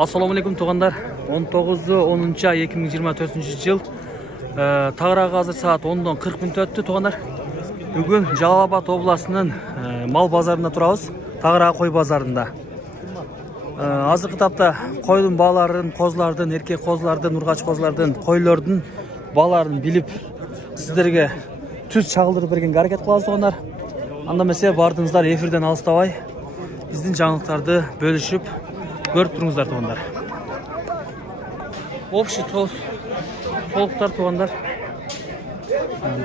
Assalamu alaikum туғандар. 19-10 ай 2024 жыл. Тағырағы азыр саат 10-дан 40 минут өтті туғандар. Бүгін Жалал-Абад обласының мал базарында тұрабыз. Тағырағы қой базарында. Азыр кітапта қойдың баларын, қозлардың, еркек қозлардың, ұрғач қозлардың, қойлардың баларын біліп сіздерге түз шағылдырып берген әрекет қыласыз туғандар. Анда мәсе бардыңыздар, эфирден алыстабай біздің жаңалықтарды бөлішіп көріп тұрыңыздар туғандар. Общий толықтар туғандар.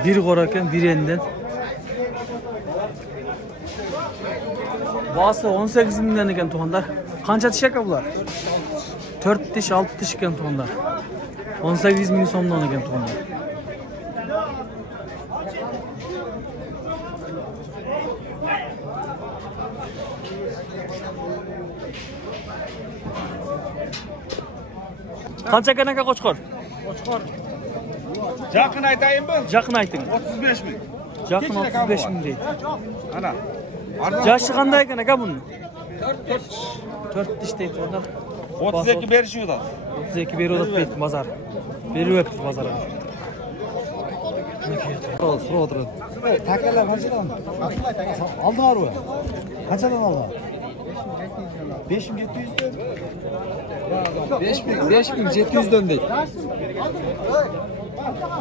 Bir қора екен, bir енден. Басы 18 мыңнан екен туғандар. Қанша тіш екен бұлар? 4 тіш, 6 тіш екен туғандар. 18 мың сомнан екен туғандар. Қанша екен ака қошқор? Қошқор. Жақын айтайын ба? Жақын айтың. 35 мың. Жақын 35 мың дейді. Ана. Жашы қандай екен ака бұның? 4 тіш дейді ондар. 32 беріші өтады. 32 бері өтіп дейді базар. Бері өтіп базар. Сұра отырады. Тәкелер қаншадан? Алды бар ғой? Қаншадан алды? 5700'ден. 5700'ден дейді.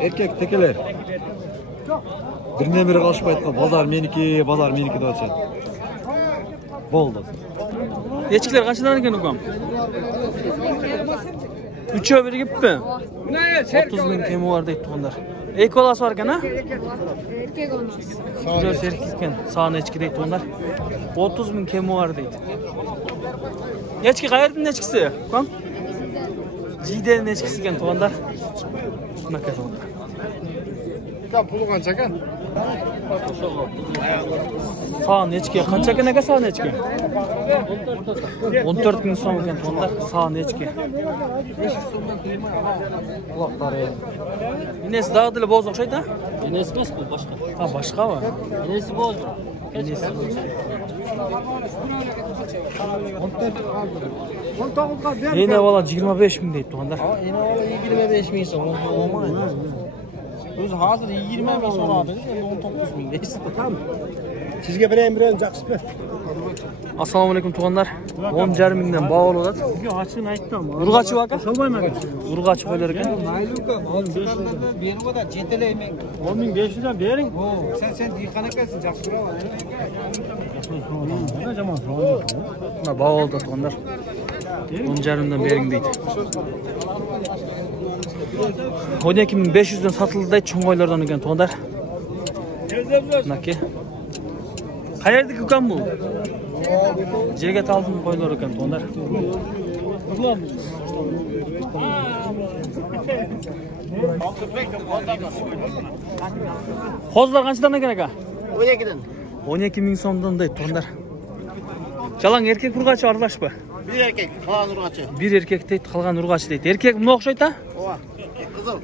Erkek tekeler. Birine biri kalışıp aytқан, bozar meniki деп айтсын. Болды. Ешкілер қаншадан екен ұқам? 3-ө бір кеп пе? 30 мың кемі бар дейді тұғындар. Екі оласы бар екен, а? Erkek olmaz. Жүрес еркек екен, саған ешкі дейді тұғындар. 30 мың кемі бар дейді. Ешкі қайырдың ешкісі? Көм? Жиденің ешкісі екен тұғындар. Мәкет олды. Pulu қанша екен? Sağın eçki. Kaç eкен eke sağın eçki? 14 мың сом екен тұғындар. Sağın eçki. Енесі дағдылы боз оқшайды, а? Енесі емес бұл, башқа. Ha, başka mı? Енесі боз. Енесі боз. Ene valla 25 мың дейді тұғындар. Ені ола 25 мың сом, olmayın. Өзі hazır 20 мың сом алдыңыз, енді 19 мың дейсіз. Sizge bireyin жақсы бе? Assalamu alaikum tuğanlar. 10,5 мыңнан бауыр болады. Açın ayттım. Urgaçı var ka? Salmayma. Urgaçı koylar eкен. Беріп ода жетелеймен. 10.500'den verin. Sen diqqan ekensin, жақсы бұра var. Жаман Buna bağ oldu tuğanlar. 10,5 мыңнан берің дейді. 12.500'den satıldı дейді çoğun koylardan eкен tuğanlar. Naki. Қайердікі көкем бұл? Жерге талдың қойлар екен туғандар. Қозлар қаншадан екен ака? 12'den. 12 мың сомдан дейді туғандар. Жалаң еркек ұрғачы аралаш па? Bir erkek, kalan urgaçı. Bir erkek дейді, қалған ұрғачы дейді. Еркек мұны оқшайды, а? Ova, kızıl.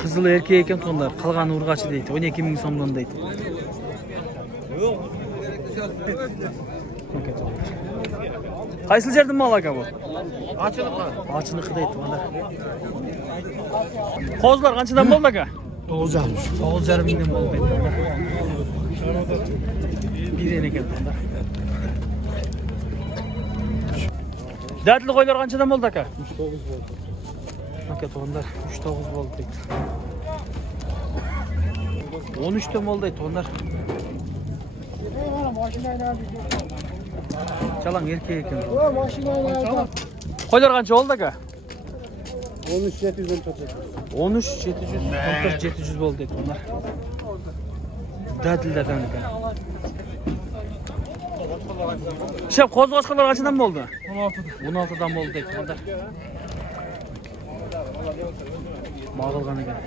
Қызыл еркек екен туғандар. Қалған ұрғачы дейді. 12 мың сомдан дейді. Қайсыл жердің мал ака бұл? Açılık var. Açınықы дейді туғандар. Қозылар қаншадан болды ака? 9,5 мыңнан болды дейді туғандар. Бірен екен туғандар. Дәтілі қойлар қаншадан болды ака? 39 болды. Ака туғандар 39 болды дейді. 13'ten болды дейді туғандар. Çalan erkek eкен. Koylar qancha oldu aka? 13.700'den çok. 13.700, 14.700 oldu deydi onlar. Dədillərdən ekan. Şef, qoz qoşqalar qanchadan oldu? 16'dan oldu deydi onlar. Mağılğan ekan.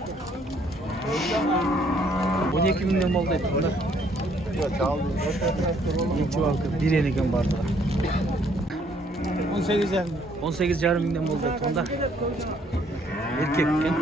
12 mingdan oldu deydi onlar. Bir eniken bardı. 18,5 mingdan oldu deydi onlar. Erkek ekan.